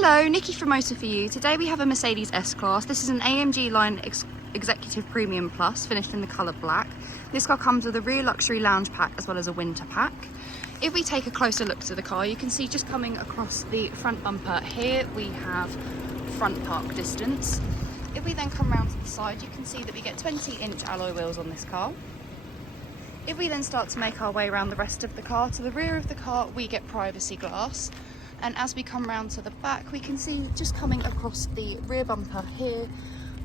Hello, Nikki from Motor For You. Today we have a Mercedes S-Class. This is an AMG line Executive Premium Plus, finished in the colour black. This car comes with a rear luxury lounge pack as well as a winter pack. If we take a closer look to the car, you can see just coming across the front bumper here, we have front park distance. If we then come round to the side, you can see that we get 20-inch alloy wheels on this car. If we then start to make our way around the rest of the car, to the rear of the car, we get privacy glass. And as we come round to the back, we can see just coming across the rear bumper here,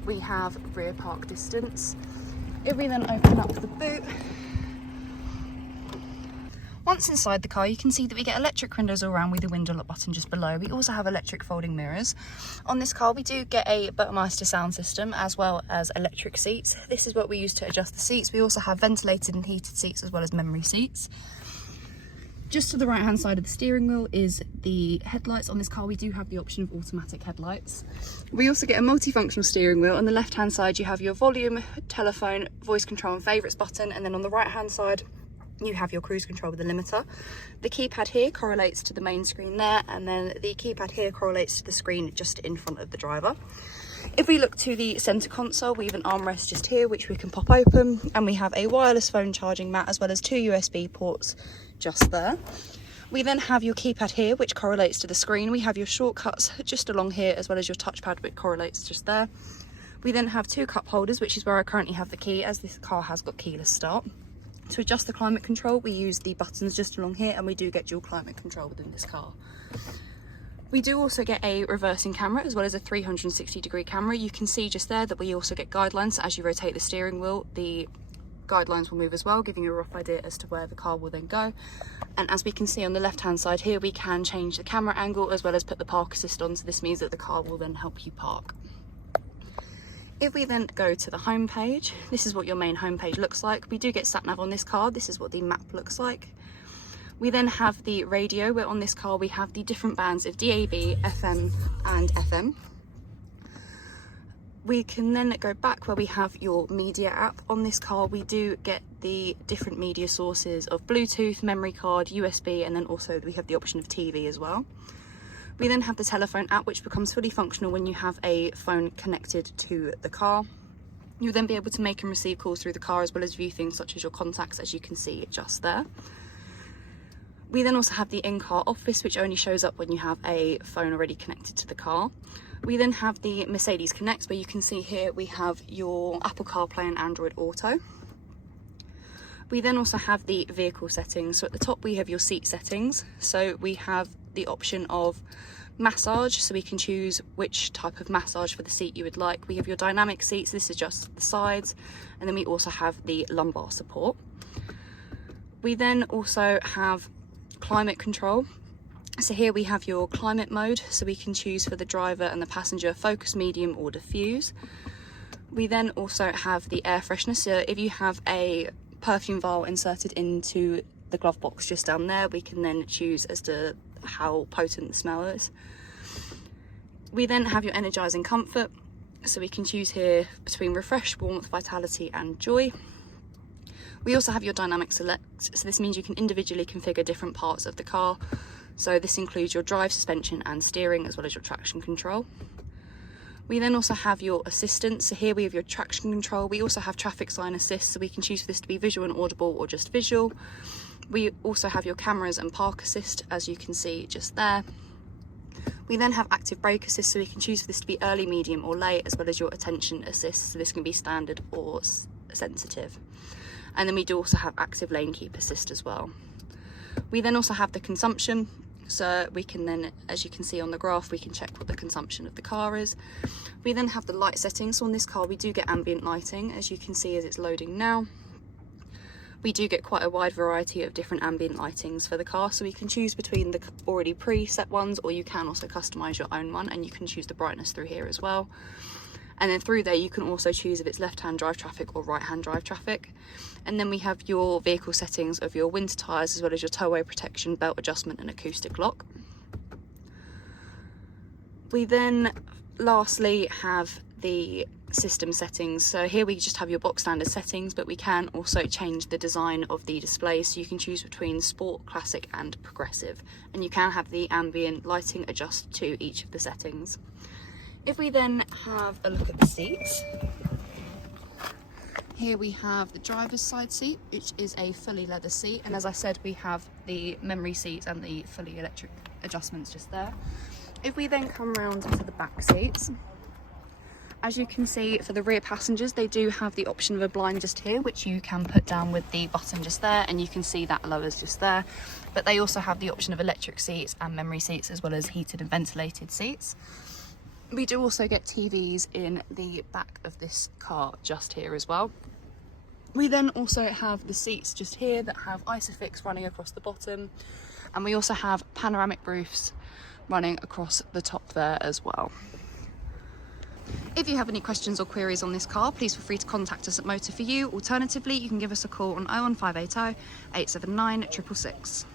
we have rear park distance. If we then open up the boot, once inside the car, you can see that we get electric windows all around with the window lock button just below. We also have electric folding mirrors. On this car, we do get a Burmeister sound system as well as electric seats. This is what we use to adjust the seats. We also have ventilated and heated seats as well as memory seats. Just to the right hand side of the steering wheel is the headlights. On this car we do have the option of automatic headlights. We also get a multifunctional steering wheel. On the left hand side you have your volume, telephone, voice control and favourites button, and then on the right hand side you have your cruise control with the limiter. The keypad here correlates to the main screen there, and then the keypad here correlates to the screen just in front of the driver. If we look to the centre console, we have an armrest just here which we can pop open, and we have a wireless phone charging mat as well as 2 USB ports just there. We then have your keypad here which correlates to the screen. We have your shortcuts just along here as well as your touchpad which correlates just there. We then have 2 cup holders, which is where I currently have the key as this car has got keyless start. To adjust the climate control, we use the buttons just along here, and we do get dual climate control within this car. We do also get a reversing camera as well as a 360-degree camera. You can see just there that we also get guidelines. As you rotate the steering wheel, the guidelines will move as well, giving you a rough idea as to where the car will then go. And as we can see on the left hand side here, we can change the camera angle as well as put the park assist on, so this means that the car will then help you park. If we then go to the home page, this is what your main home page looks like. We do get sat nav on this car. This is what the map looks like. We then have the radio, where on this car we have the different bands of DAB, FM and FM. We can then go back where we have your media app. On this car we do get the different media sources of Bluetooth, memory card, USB, and then also we have the option of TV as well. We then have the telephone app, which becomes fully functional when you have a phone connected to the car. You'll then be able to make and receive calls through the car as well as view things such as your contacts, as you can see just there. We then also have the in-car office, which only shows up when you have a phone already connected to the car. We then have the Mercedes Connect, where you can see here we have your Apple CarPlay and Android Auto. We then also have the vehicle settings. So at the top we have your seat settings. So we have the option of massage, so we can choose which type of massage for the seat you would like. We have your dynamic seats, this is just the sides, and then we also have the lumbar support. We then also have climate control. So here we have your climate mode, so we can choose for the driver and the passenger focus, medium or diffuse. We then also have the air freshener, so if you have a perfume vial inserted into the glove box just down there, we can then choose as to how potent the smell is. We then have your energizing comfort, so we can choose here between refresh, warmth, vitality and joy. We also have your dynamic select, so this means you can individually configure different parts of the car. So this includes your drive, suspension and steering as well as your traction control. We then also have your assistance, so here we have your traction control. We also have traffic sign assist, so we can choose for this to be visual and audible or just visual. We also have your cameras and park assist, as you can see just there. We then have active brake assist, so we can choose for this to be early, medium or late, as well as your attention assist, so this can be standard or sensitive. And then we do also have active lane keep assist as well. We then also have the consumption, so we can then, as you can see on the graph, we can check what the consumption of the car is. We then have the light settings. So on this car we do get ambient lighting, as you can see as it's loading now. We do get quite a wide variety of different ambient lightings for the car, so we can choose between the already preset ones, or you can also customize your own one, and you can choose the brightness through here as well. And then through there you can also choose if it's left-hand drive traffic or right-hand drive traffic. And then we have your vehicle settings of your winter tyres as well as your tow-away protection, belt adjustment and acoustic lock. We then lastly have the system settings. So here we just have your box standard settings, but we can also change the design of the display, so you can choose between sport, classic and progressive, and you can have the ambient lighting adjust to each of the settings. If we then have a look at the seats, here we have the driver's side seat, which is a fully leather seat, and as I said, we have the memory seats and the fully electric adjustments just there. If we then come round to the back seats, as you can see, for the rear passengers, they do have the option of a blind just here, which you can put down with the button just there, and you can see that lowers just there. But they also have the option of electric seats and memory seats, as well as heated and ventilated seats. We do also get TVs in the back of this car just here as well. We then also have the seats just here that have Isofix running across the bottom, and we also have panoramic roofs running across the top there as well. If you have any questions or queries on this car, please feel free to contact us at Motor4U. Alternatively, you can give us a call on 01580 879 666.